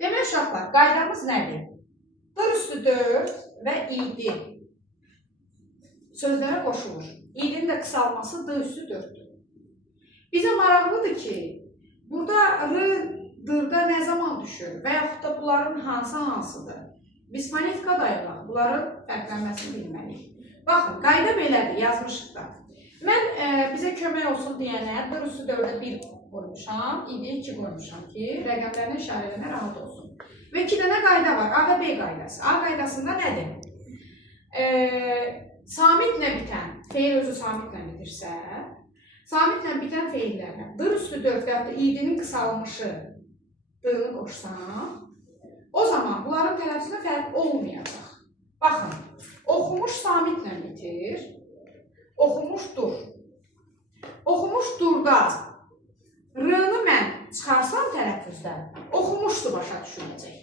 Demək uşaqlar, qaydamız nədir? Dır üstü 4 və idi sözlərə qoşulur. İdinin də qısalması D üstü 4'dür. Bizə maraqlıdır ki, burada R, D-da nə zaman düşür və yaxud da bunların hansıdır? Biz fonetikadayıq, bunların fərqlənməsini bilməliyik. Baxın, qayda belədir, yazmışıq da. Mən bizə kömək olsun deyənə D üstü 4'ə 1 qoymuşam, idi 2 qoymuşam ki, rəqəmlərini işarə eləmə rahat olsun. Və 2 dənə qayda var, A və B qaydası. A qaydasında nədir? Samitlə bitən, feil özü samitlə bitirsə, samitlə bitən feillərlə D üstü 4 və yaxud da idinin qısalmışı D-ni qoşsam, o zaman bunların tələffüzünə fərq olmayacaq. Baxın, oxumuş samitlə bitir, oxumuş dur. Oxumuş durda R-nı mən çıxarsam tələffüzdən, oxumuşdu başa düşüləcək.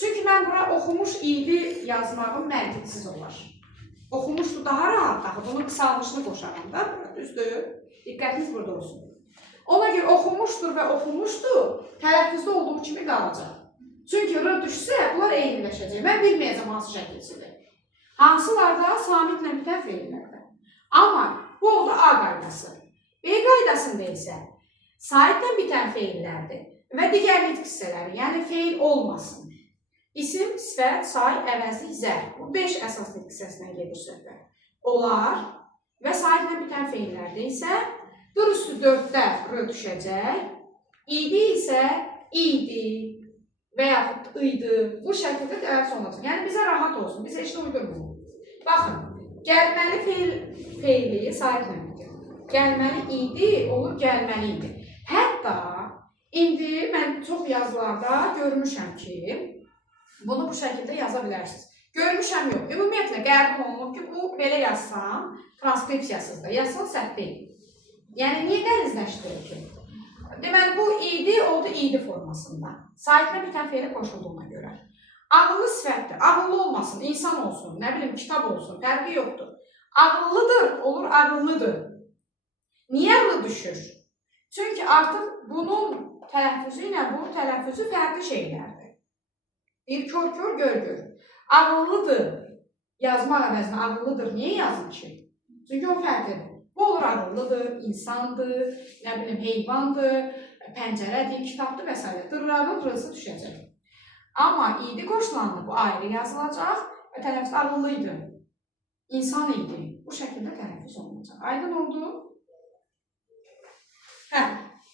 Çünki mən bura oxumuş idi yazmağım məntiqsiz olar. Oxumuşdu daha rahat taxı, bunun qısalmışını qoşaram da, düzdür? Diqqətiniz burada olsun. Ona görə oxumuşdur və oxumuşdu tələffüzdə olduğu kimi qalacaq. Çünki R düşsə, bunlar eyniləşəcək. Mən bilməyəcəm hansı şəkilsidir. Hansılarda samitlə bitən feillərdə. Amma bu oldu A qaydası. B qaydasında isə saitlə bitən feillərdir və digər nitq hissələri, yəni feil olmasın. İsim, sifət, say, əvəzlik, zərf. Bu 5 əsas nitq hissəsinə gedir söhbət. Onlar və saitlə bitən feillərdə isə D üstü 4'də R düşəcək, idi isə idi və yaxud idi. Bu şəkildə tələffüz olunacaq. Yəni bizə rahat olsun, biz heç nə uydurmuyor. Baxın, gəlməli feili saitlə bitir. Gəlməli idi, olur gəlməli idi. Hətta indi mən çox yazılarda görmüşəm ki, bunu bu şəkildə yaza bilərsiniz. Görmüşəm yox. Ümumiyyətlə qəbul olunub ki, bu belə yazsam, transkripsiyasız da yazsam səhv deyil. Yəni, niyə qəlizləşdirir ki? Deməli, bu idi oldu idi formasında. Saitlə bitən feili qoşulduğuna görə. Ağıllı sifətdir. Ağıllı olmasın, insan olsun, nə bilim, kitab olsun, fərqi yoxdur. Ağıllıdır, olur ağıllıdır. Niyə ağıllı düşür? Çünki artıq bunun tələffüzü ilə bunun tələffüzü fərqli şeylərdir. Bir kör-kör, gör-gör. Ağıllıdır. Yazmaq əvəzinə ağıllıdır. Niyə yazın ki? Çünki o fərqlidir. Bu olur ağıllıdır, insandır, nə bilim, heyvandır, pəncərədir, kitabdır və s. Dırların dırısı düşəcək. Amma idi qoşulanlı bu ayrı yazılacaq və tələffüz ağıllıydı. İnsan idi. Bu şəkildə tələffüz olunacaq. Aydın oldu? Hə.